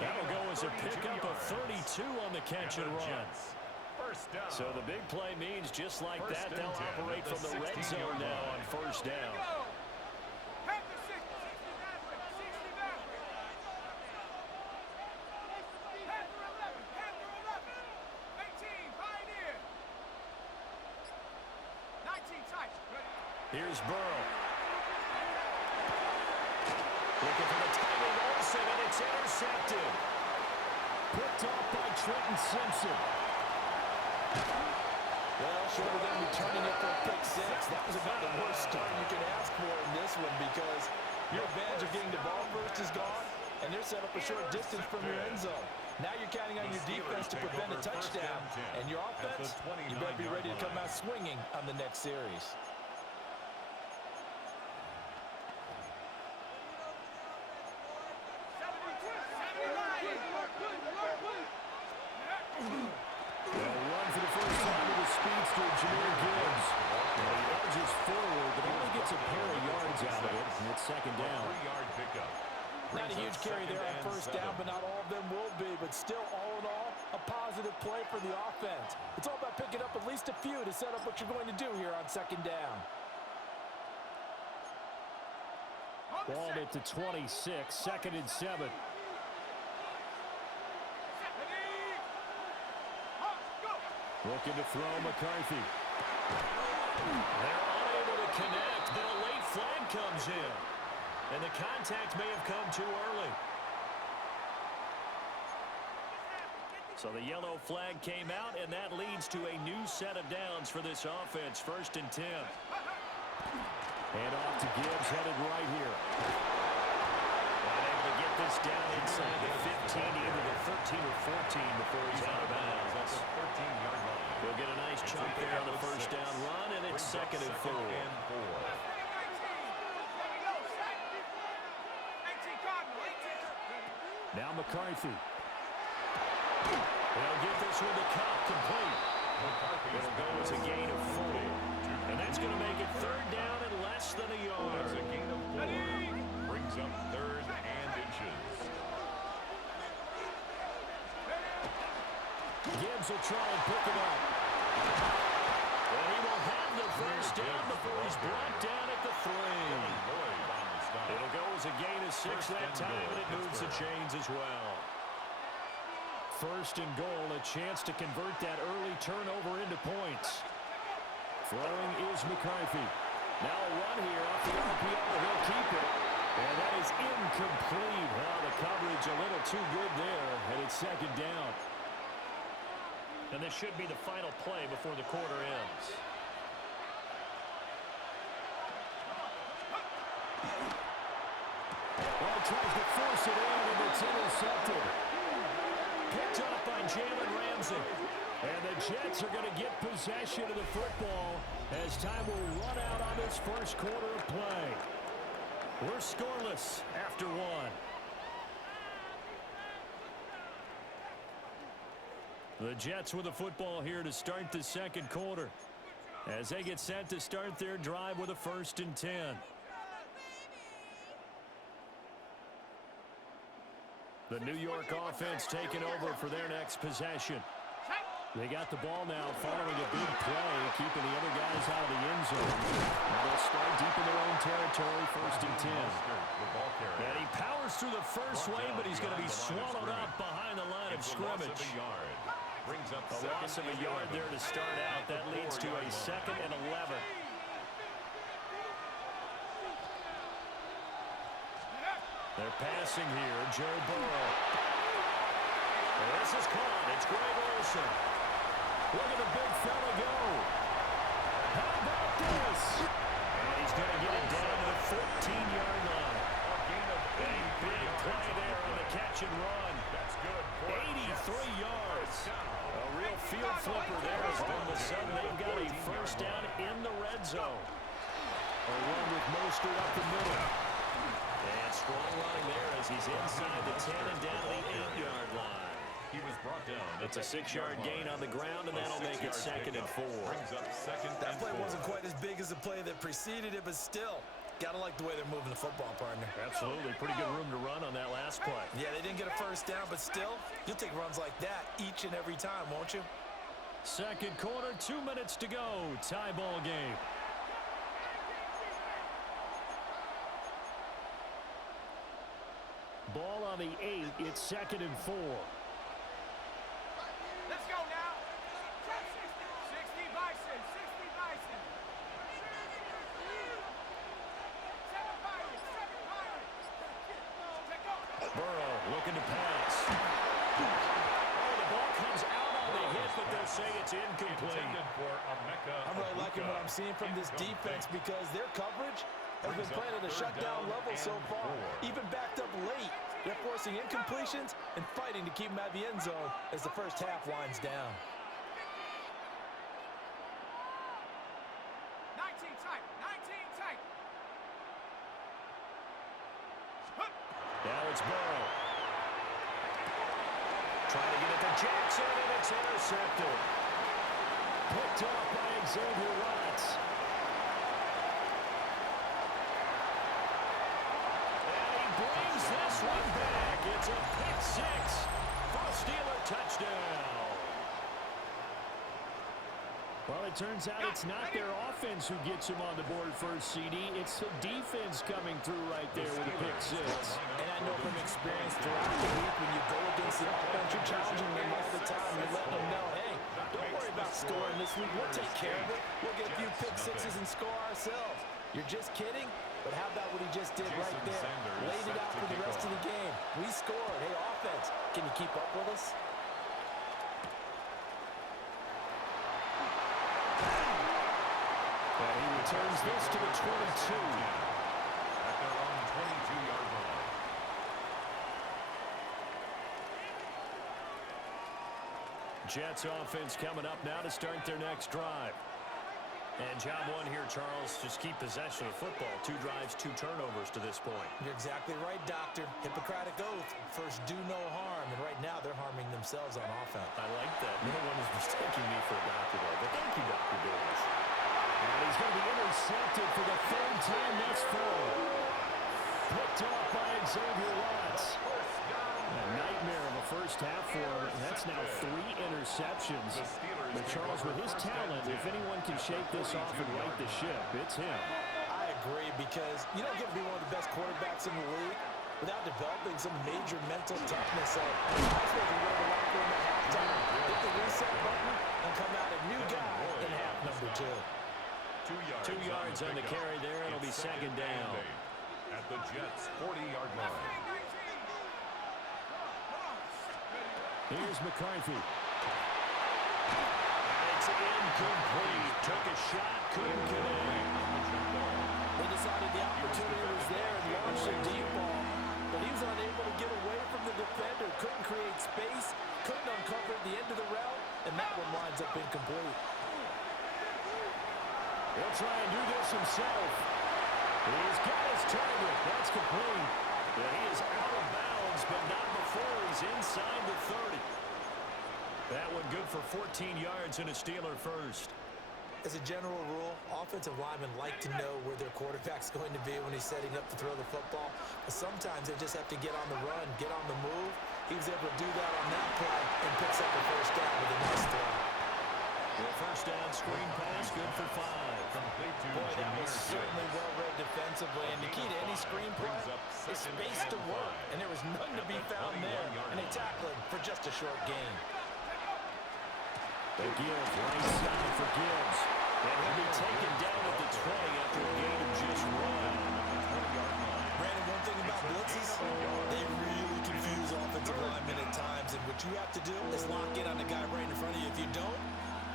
That'll go as a pickup of 32 on the catch and run. So the big play means just like that, they'll operate from the red zone now on first down. Here's Burrow. Looking for the tight end Olsen, and it's intercepted. Picked off by Trenton Simpson. Well, short of them returning it for a pick six, that was about the worst start you could ask for in this one because your advantage of getting the ball first is gone, and they're set up a short distance from your end zone. Now you're counting on your defense to prevent a touchdown, and your offense, you better be ready to come out swinging on the next series. Second down. Not a huge carry there on first down, but not all of them will be. But still, all in all, a positive play for the offense. It's all about picking up at least a few to set up what you're going to do here on second down. Ball at the 26, second and 7. Looking to throw McCarthy. They're unable to connect, but a late flag comes in. And the contact may have come too early. So the yellow flag came out, and that leads to a new set of downs for this offense. First and 10. And off to Gibbs, headed right here. Able to get this down inside the 15, either the 13 or 14 before he's out of bounds. That's 13-yard line. We'll get a nice chunk there on the first down run, and it's second and 4. Now McCarthy. They'll get this one to Cobb complete. It'll go as a gain of 4. And that's going to make it third down and less than a yard. That's a gain of 4. Brings up third and inches. Gibbs will try and pick it up. And he will have the first down before he's brought down at the 3. It'll go as a gain of 6 that time, and it moves the chains as well. First and goal, a chance to convert that early turnover into points. Throwing is McCarthy. Now a run here off the RPO. He'll keep it. And that is incomplete. Well, the coverage a little too good there, and it's second down. And this should be the final play before the quarter ends. Well, tries to force it in, and it's intercepted. Picked up by Jalen Ramsey. And the Jets are going to get possession of the football as time will run out on this first quarter of play. We're scoreless after 1. The Jets with the football here to start the second quarter as they get set to start their drive with a first and 10. The New York offense taking over for their next possession. They got the ball now following a big play, keeping the other guys out of the end zone. And they'll start deep in their own territory, first and 10. And he powers through the first wave, but he's going to be swallowed up behind the line of scrimmage. A loss of a yard there to start out. That leads to a second and 11. They're passing here, Joe Burrow. And this is caught. It's Greg Olsen. Look at the big fella go. How about this? And he's going to get it down to the 14-yard line. A big play there on the catch and run. 83 yards. A real field flipper there as all of a sudden they've got a first down in the red zone. A run with Mostert up the middle. And strong running there as he's inside the 10 and down the 8-yard line. He was brought down. It's a 6-yard gain on the ground, and that'll make it second and 4. That play wasn't quite as big as the play that preceded it, but still, Gotta like the way they're moving the football, partner. Absolutely. Pretty good room to run on that last play. Yeah, they didn't get a first down, but still, you'll take runs like that each and every time, won't you? Second quarter, 2 minutes to go. Tie ball game. Ball on the 8. It's 2nd and 4. Let's go now. 60 Bison. 60 Bison. 7 Pirates. 7 Pirates. Burrow looking to pass. Oh, the ball comes out on the hit, but they'll say it's incomplete. I'm really liking what I'm seeing from this defense because their coverage has been playing at a shutdown level so far. Even backed up late, they're forcing incompletions and fighting to keep them at the end zone as the first half winds down. 19 tight. 19 tight. Now it's Burrow. Trying to get it to Jackson, and it's intercepted. Picked off by Xavier Watts. Brings this one back. It's a pick six for a Steeler touchdown. Well, it turns out it's not their offense who gets him on the board first, CD. It's the defense coming through right there with a pick six. And I know from experience throughout the week when you go against the offense, you're challenging them all the time. You're letting them know, hey, don't worry about scoring this week. We'll take care of it. We'll get a few pick sixes and score ourselves. You're just kidding? But how about what he just did right there? Laid it out for the rest of the game. We scored. Hey, offense, can you keep up with us? And he returns this to the 22. At their own 22-yard line. Jets offense coming up now to start their next drive. And job one here, Charles, just keep possession of football. 2 drives, 2 turnovers to this point. You're exactly right, Doctor. Hippocratic oath. First, do no harm. And right now, they're harming themselves on offense. I like that. No one is mistaking me for a doctor, though. But thank you, Dr. Davis. And he's going to be intercepted for the 3rd time this fall. Picked off by Xavier Watts. A nightmare of a first half for him. And that's now 3 interceptions. But Charles, with his talent, if anyone can shake this off and right the ship, it's him. I agree because you don't get to be one of the best quarterbacks in the league without developing some major mental toughness. So I suppose you go to the locker room at halftime, hit the reset button, and come out a new guy in half number 2. 2 yards on the carry there. It'll be second down. At the Jets' 40-yard line. Here's McCarthy. It's incomplete. Took a shot, couldn't connect. They decided the opportunity was there and launched a deep ball, but he was unable to get away from the defender. Couldn't create space, couldn't uncover at the end of the route, and that one winds up incomplete. He'll try and do this himself. He's got his target. That's complete. But he is out of bounds, but not before he's inside the 30. That one good for 14 yards and a Steeler first. As a general rule, offensive linemen like to know where their quarterback's going to be when he's setting up to throw the football. But sometimes they just have to get on the run, get on the move. He was able to do that on that play and picks up the first down with a nice throw. Well, first down screen pass, good for 5. Boy, that was certainly well-read defensively. And the key to any screen play is space to work. And there was none to be found there. And they tackle him for just a short gain. The Gibbs, right side for Gibbs. And he'll be taken down at the 20 after a gain of just 1. Brandon, one thing about blitzes, they really confuse offensive linemen at times. And what you have to do is lock in on the guy right in front of you. If you don't,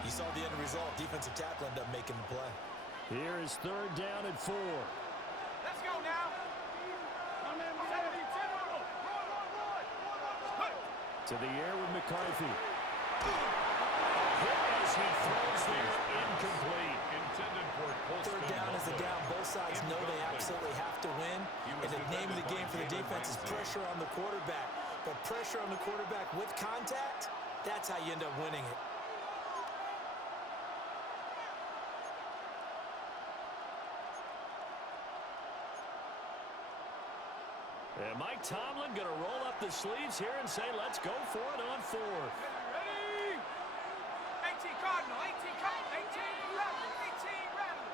you saw the end result. Defensive tackle ended up making the play. Here is 3rd down and 4. Let's go now. To the air with McCarthy. As he throws there, incomplete. Intended for 3rd down is the down. Both sides know they absolutely have to win. And the name of the game for the defense is pressure on the quarterback. But pressure on the quarterback with contact, that's how you end up winning it. And Mike Tomlin going to roll up the sleeves here and say, let's go for it on fourth. Ready? 18 Cardinal, 18 Cardinal, 18 Rattler, 18 Rattler.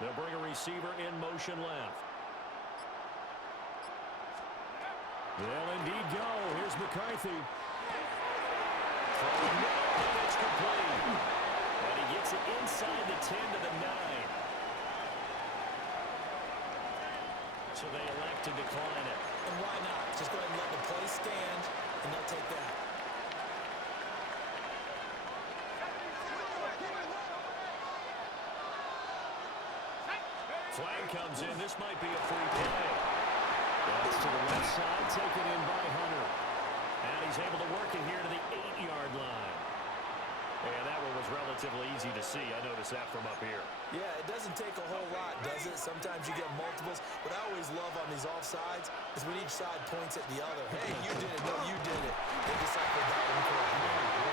They'll bring a receiver in motion left. They'll indeed go. Here's McCarthy. And it's complete. And he gets it inside the 10 to the 9. So they elect to decline it. And why not? Just go ahead and let the play stand, and they'll take that. Flag comes in. This might be a free play. That's to the left side, taken in by Hunter. And he's able to work it here to the 8-yard line. And that one was relatively easy to see. I noticed that from up here. Yeah, it doesn't take a whole lot, does it? Sometimes you get multiples. What I always love on these offsides is when each side points at the other. Hey, you did it. No, you did it. They deciphered that one correctly.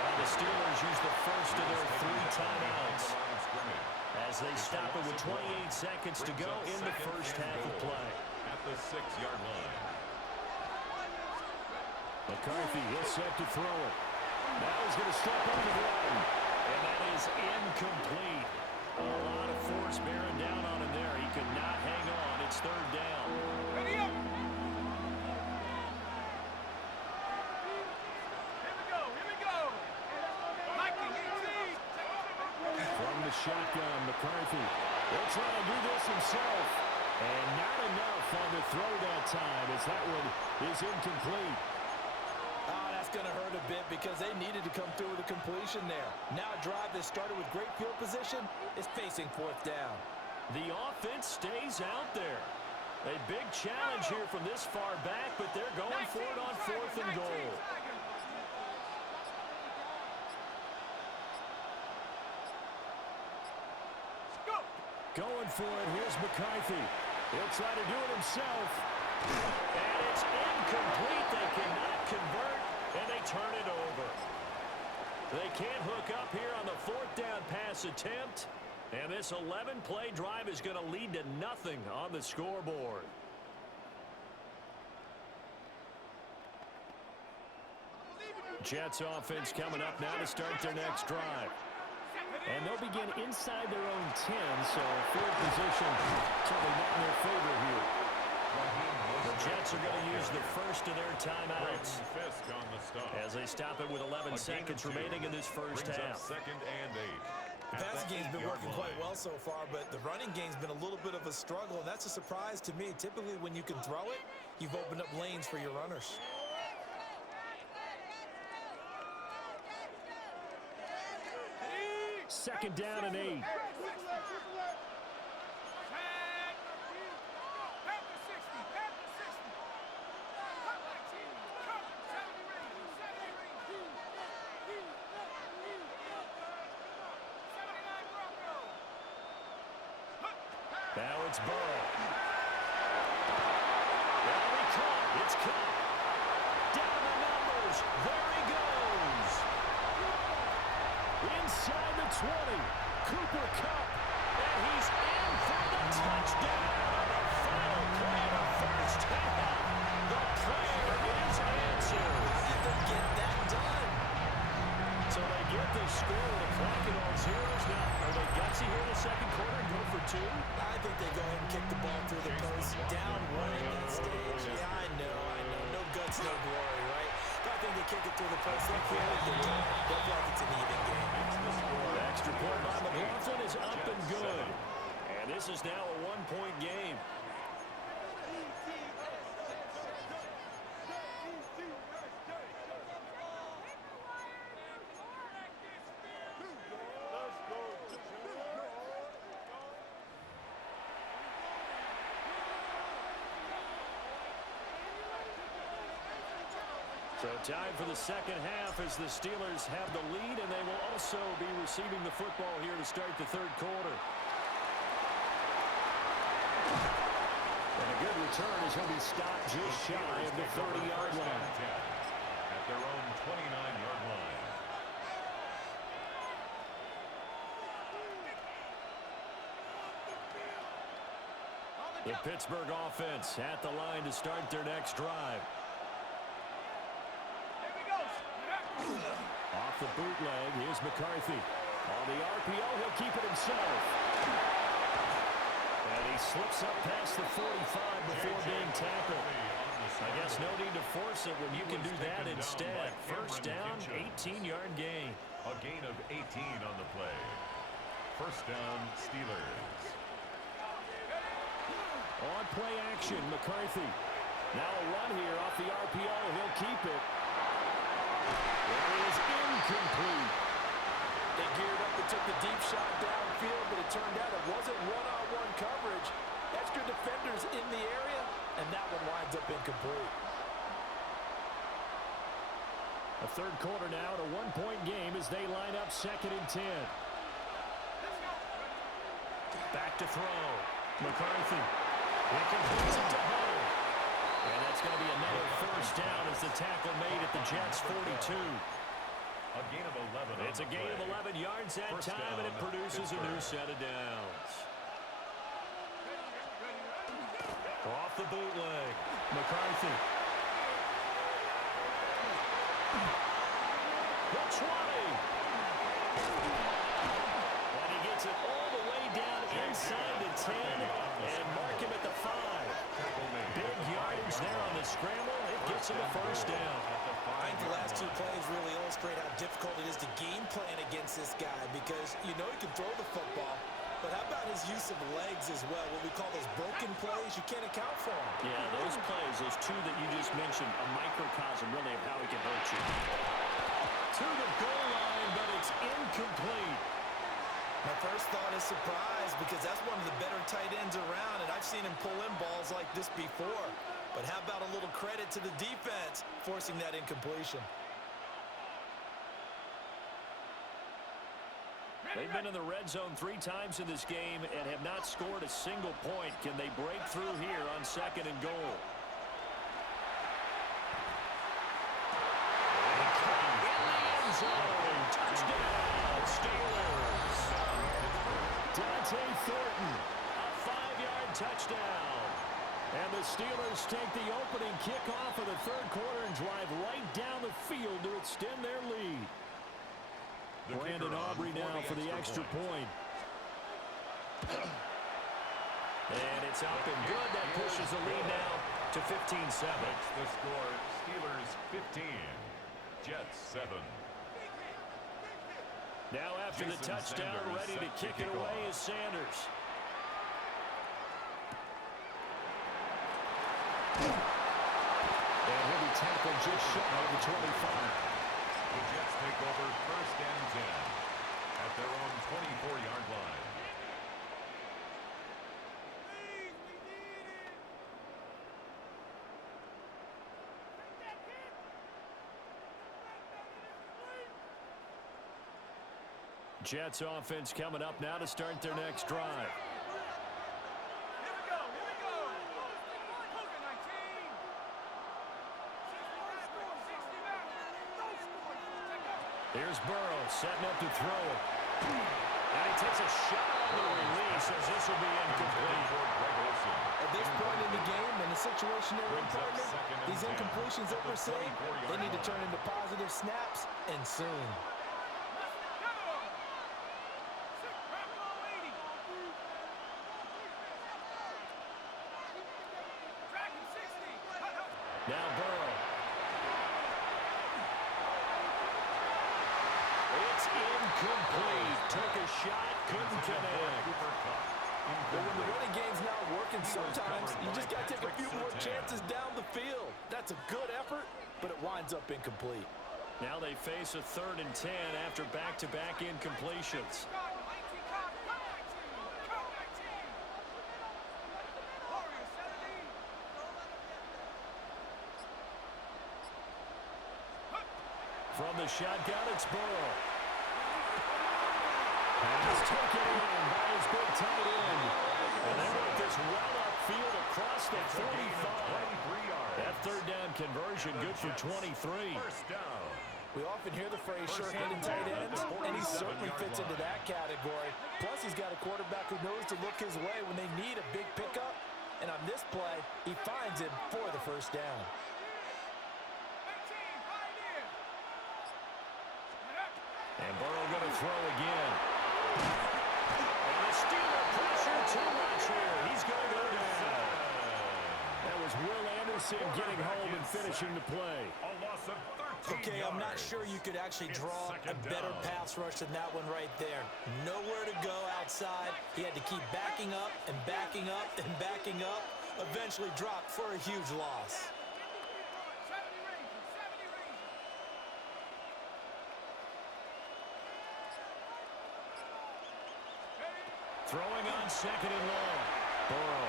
Now the Steelers use the first of their 3 timeouts as they stop it with 28 seconds to go in the first half of play. At the 6-yard line. McCarthy is set to throw it. Now he's going to step on the run. And that is incomplete. A lot of force bearing down on him there. He could not hang on. It's third down. Ready up. Here we go, here we go. Mikey, 18. From the shotgun, McCarthy. He'll try to do this himself. And not enough on the throw that time as that one is incomplete. Oh, that's going to hurt a bit because they needed to come through with a completion there. Now a drive that started with great field position is facing fourth down. The offense stays out there. A big challenge here from this far back, but they're going for it on fourth and goal. Going for it. Here's McCarthy. He'll try to do it himself. And it's incomplete. They cannot convert, and they turn it over. They can't hook up here on the fourth down pass attempt. And this 11-play drive is going to lead to nothing on the scoreboard. Jets offense coming up now to start their next drive. And they'll begin inside their own 10, so field position certainly not in their favor here. The Jets are going to use the first of their timeouts as they stop it with 11 seconds remaining in this first half. Second and 8. The passing game's been working quite well so far, but the running game's been a little bit of a struggle, and that's a surprise to me. Typically, when you can throw it, you've opened up lanes for your runners. Second down and 8. Now it's Burrow. Now he caught. It's caught. Down the numbers. There he goes. Inside the 20. Cooper Kupp. And he's in for the touchdown. The final play of the first half. The prayer is answered. Did they get that done? So they get the score with a clock at all zeros. Now, are they gutsy here in the second quarter and go for 2? I think they go ahead and kick the ball through the post. Down one at that stage. Yeah, I know. No guts, no glory, right? But I think they kick it through the post. They feel like they win. They feel like it's an even game. The extra point by McLaughlin is up and good. And this is now a 1-point game. So time for the second half as the Steelers have the lead, and they will also be receiving the football here to start the third quarter. And a good return as he'll be stopped just shy of the 30-yard line. At their own 29-yard line. On the The Pittsburgh offense at the line to start their next drive. Here we go. Off the bootleg, here's McCarthy. On the RPO, he'll keep it himself. And he slips up past the 45 before being tackled. I guess no need to force it when you can do that instead. First down, 18-yard gain. A gain of 18 on the play. First down, Steelers. On play action, McCarthy. Now a run here off the RPO. He'll keep it. It is incomplete. They geared up and took the deep shot downfield, but it turned out it wasn't one-on-one coverage. Extra defenders in the area, and that one winds up incomplete. A third quarter now, a one-point game as they line up 2nd and 10. Back to throw. McCarthy. It completes it to Hunter. And that's going to be another first down as the tackle made at the Jets' 42. A gain of 11. It's a gain of 11 yards that First time, and it down, produces a new set of downs. Off the bootleg. McCarthy. The 20. And he gets it all the way down inside the 10 and mark him at the 5. Big yardage there on the scramble. It gets him a first down. I think the last two plays really illustrate how difficult it is to game plan against this guy because you know he can throw the football, but how about his use of legs as well? What we call those broken plays, you can't account for them. Yeah, those plays, those two that you just mentioned, a microcosm really of how he can hurt you. To the goal line, but it's incomplete. My first thought is surprise because that's one of the better tight ends around, and I've seen him pull in balls like this before. But how about a little credit to the defense forcing that incompletion? They've been in the red zone 3 times in this game and have not scored a single point. Can they break through here on 2nd and goal? In the end zone. Touchdown, Steelers. Dante Thornton, a 5-yard touchdown. And the Steelers take the opening kickoff of the third quarter and drive right down the field to extend their lead. Brandon Aubrey now for the extra point. And it's up and good. That pushes the lead now to 15-7. The score, Steelers 15, Jets 7. Now after the Jason touchdown, Sanders ready to set kick it away is Sanders. And he'll be tackled just shy of the 25. The Jets take over 1st and 10 at their own 24-yard line. Jets offense coming up now to start their next drive. Here we go. Poker 19. 60 back. Here's Burrow setting up to throw it. And he takes a shot on the release as this will be incomplete. At this point in the game, in the situation they're in, partner, these incompletions that we're seeing, they need to turn into positive snaps, and soon. Now Burrow. It's incomplete. Took a shot, couldn't connect. But when the running game's not working, sometimes you just got to take a few more chances down the field. That's a good effort, but it winds up incomplete. Now they face a 3rd and 10 after back-to-back incompletions. From the shotgun, it's Burrow. Pass taken in by his big tight end. And they work this well upfield across the 45. That 3rd down conversion good for 23. First down. We often hear the phrase sure-handed tight ends, and he certainly fits into that category. Plus, he's got a quarterback who knows to look his way when they need a big pickup, And on this play, he finds him for the first down. 18, Pioneer. And Burrow going to throw again. And the Steeler pressure too much here. He's going to go down. That was Will Anderson getting home and finishing the play. A loss of 13 Okay, I'm not sure you could actually draw a better pass rush than that one right there. Nowhere to go outside. He had to keep backing up and backing up and backing up. Eventually dropped for a huge loss. 70 Rangers, 70 Rangers. Throwing on second and long. Burrow.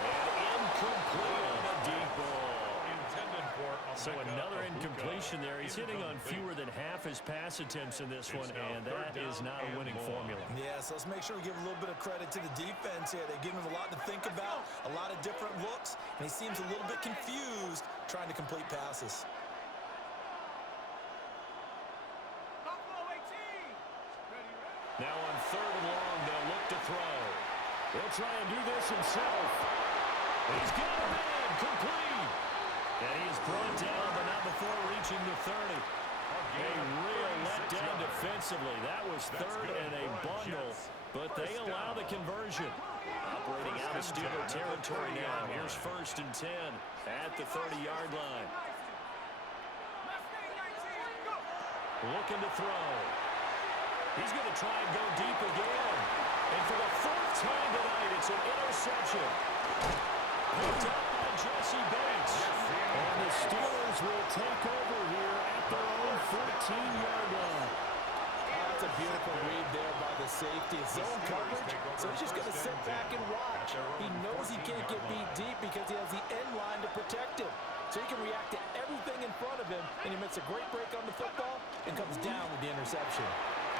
And incomplete on the deep ball. Intended for So another incompletion there. He's hitting on fewer than half his pass attempts in this one, and that is not a winning formula. Yes, let's make sure we give a little bit of credit to the defense here. They give him a lot to think about, a lot of different looks, and he seems a little bit confused trying to complete passes. Buffalo 18. Ready, ready. Now on third and long, they'll look to throw. He'll try and do this himself. He's got him in, complete. And he is brought down, but not before reaching the 30. A real letdown defensively. That was third and a bundle, but they allow the conversion. Operating out of Steeler territory now. Here's 1st and 10 at the 30-yard line. Mustang 19, go. Looking to throw. He's going to try and go deep again. And for the 4th time tonight, it's an interception. Picked up by Jesse Bates. And the Steelers will take over here at their own 14-yard line. That's a beautiful read there by the safety. Zone coverage, so he's just going to sit back and watch. He knows he can't get beat deep because he has the end line to protect him. So he can react to everything in front of him, and he makes a great break on the football and comes down with the interception.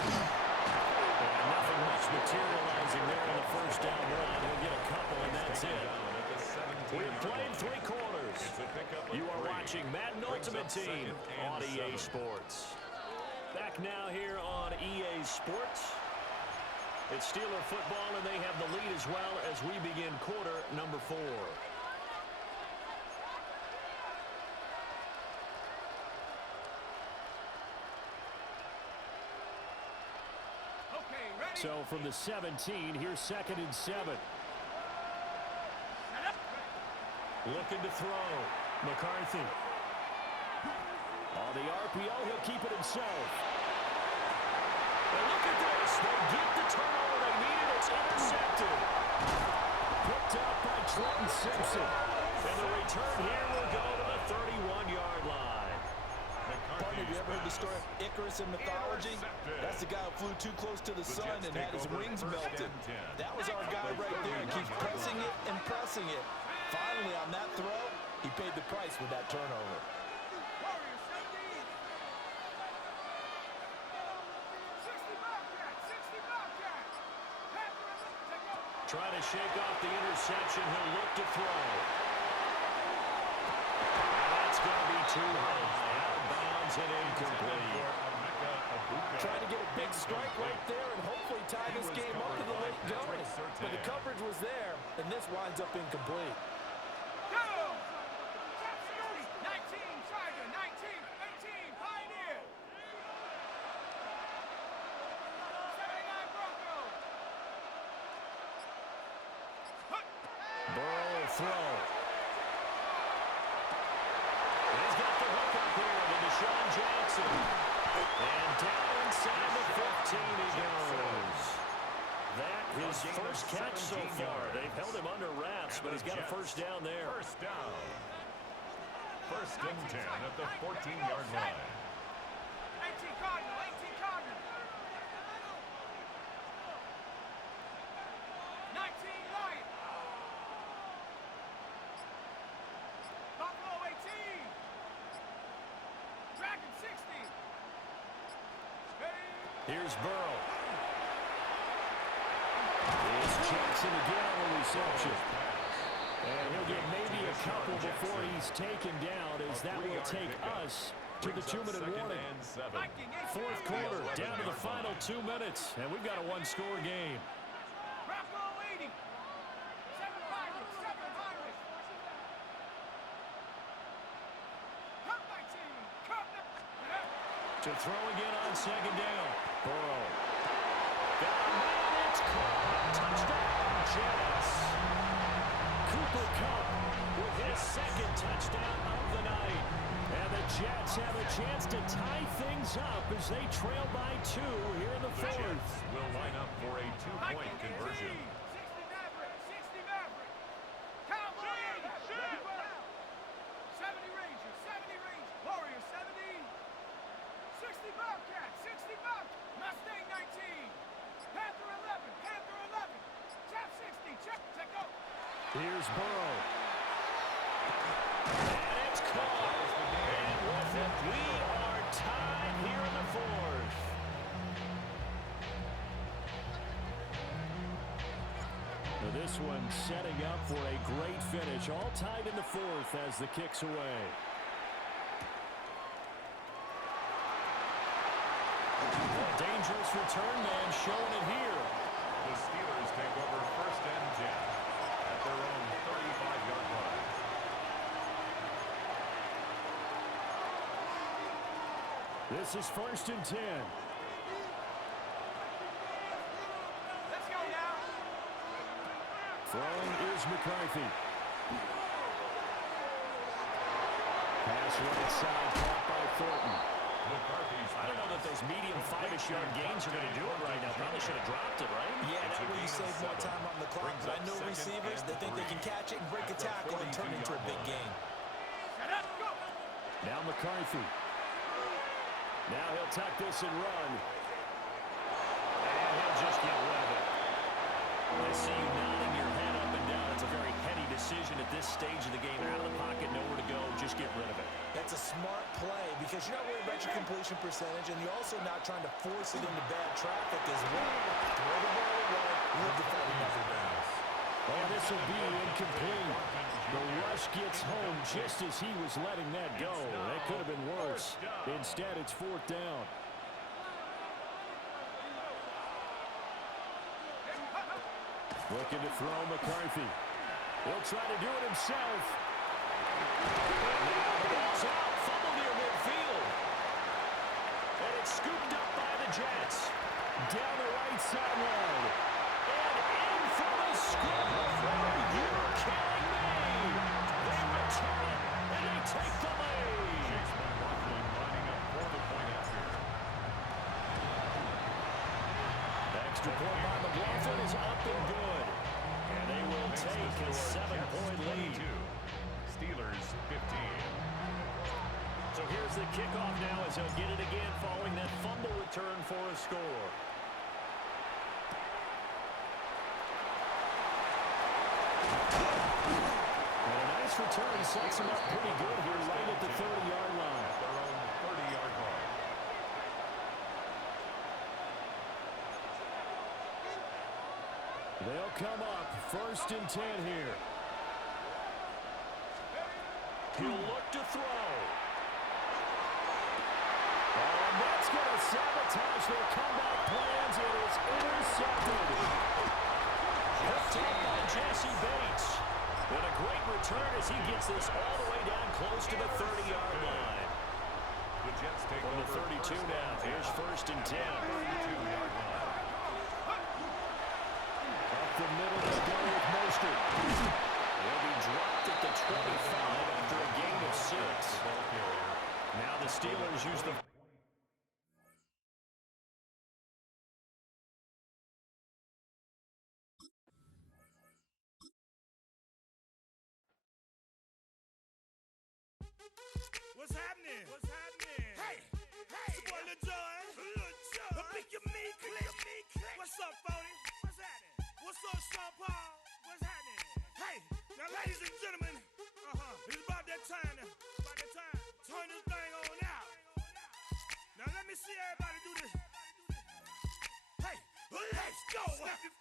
And nothing much materializing there on the first down run. He'll get a couple, and that's it. We've played 3 quarters. You are watching Madden Ultimate Team on EA Sports. Back now here on EA Sports. It's Steeler football, and they have the lead as well as we begin quarter number 4. Okay, ready. So from the 17, here's 2nd and 7. Looking to throw. McCarthy. On the RPO, he'll keep it himself. And look at this. They get the turnover they needed. It's intercepted. Picked up by Trenton Simpson. And the return here will go to the 31-yard line. Partner, have you ever heard the story of Icarus in mythology? That's the guy who flew too close to the sun and had his wings melted. That was our guy right there. He keeps pressing it and pressing it. Finally, on that throw, he paid the price with that turnover. Warriors 17. 60 Bobcat, 60 Bobcat. Panther and look, take over. Trying to shake off the interception. He'll look to throw. And that's going to be too high. Out of bounds and incomplete. Trying to get a big strike right there and hopefully tie this game up to the late going. But the coverage was there, and this winds up incomplete. Go! Top 60, 19, Charger, 19, 18, Pioneer. 79 Broncos. Burrow will throw. He's got the hook up here to Deshaun Jackson. And down inside the 15 he goes. That his first catch so far. They've held him under wraps, but he's got a first down there. First down. 1st and 10 at the 14-yard line. 18 Cardinal, 18 Cardinal. 19 Lion. Buffalo 18. Dragon 60. Hey. Here's Burrow. Here's Jackson again on the reception. And he'll get maybe a couple before he's taken down, as that will take us to the 2-minute warning. Viking 18. 4th quarter, down to the final 2 minutes, and we've got a 1-score game. Bronco 80. To throw again on second down. Burrow. Got a man. It's caught. Touchdown, Jets. Cooper Kupp with his second touchdown of the night. And the Jets have a chance to tie things up as they trail by 2 here in the The fourth. Jets will line up for a 2-point conversion. 60 Maverick. 60 Maverick. Cowboys. 70 Rangers. 70 Rangers. Warriors 70. 60 Bobcats. 60 Bobcats. Mustang 19. Panther 11. Panther 11. Chap 60. Check go. Here's Burrow. And it's caught. And with it, we are tied here in the fourth. Now this one setting up for a great finish. All tied in the fourth as the kick's away. A dangerous return man showing it here. The Steelers take over first and 10 at their own 35-yard line. This is first and 10. Let's go now. Throwing is McCarthy. Pass right side, caught by Thornton. McCarthy's I don't know that those medium 5-ish yard gains are going to do it right now. Probably should have dropped it, right? Yeah, that way you save more time on the clock. But I know receivers, they think they can catch it and break a tackle and turn into a big game. Set up. Go. Now McCarthy. Now he'll tuck this and run. And he'll just get rid of it. I see you nodding your head up and down. It's a very heady decision at this stage of the game. Out of the pocket, nowhere to go. Just get rid of it. That's a smart play because you're not worried about your completion percentage, and you're also not trying to force it into bad traffic as well. Throw the ball away, leave the fighting after downs. Oh, this will be incomplete. The rush gets home just as he was letting that go. That could have been worse. Instead, it's fourth down. Looking to throw McCarthy. He'll try to do it himself. And now the ball's out. Fumble near midfield. And it's scooped up by the Jets. Down the right sideline. And in for the score. You're kidding me. They return it, and they take the lead. Chase McLaughlin lining up for the point after. Extra point by McLaughlin is up and good. And they will take a 7-point lead. Steelers 15. So here's the kickoff now as he'll get it again following that fumble return for a score. And a nice return sets him up pretty good here right at the 30-yard line. Their own 30-yard line. They'll come up first and 10 here. He'll look to throw. And that's going to sabotage their comeback plans. It is intercepted. Picked up by Jesse Bates. And a great return as he gets this all the way down close to the 30-yard line. The Jets take From the over 32 now. Here's first and 10. 32-yard line. Up the middle to go with Mostert. He'll be dropped at the 25 after a gain of 6. Now the Steelers use the... What's happening? What's happening? Hey, hey, it's your boy Lil Jon. Lil Jon. Pick your me click. What's up, 40? What's happening? What's up, Sean Paul? What's happening? Hey, now ladies and gentlemen, it's about that time. Turn this thing on out. Now let me see everybody do this. Hey, let's go. Snap your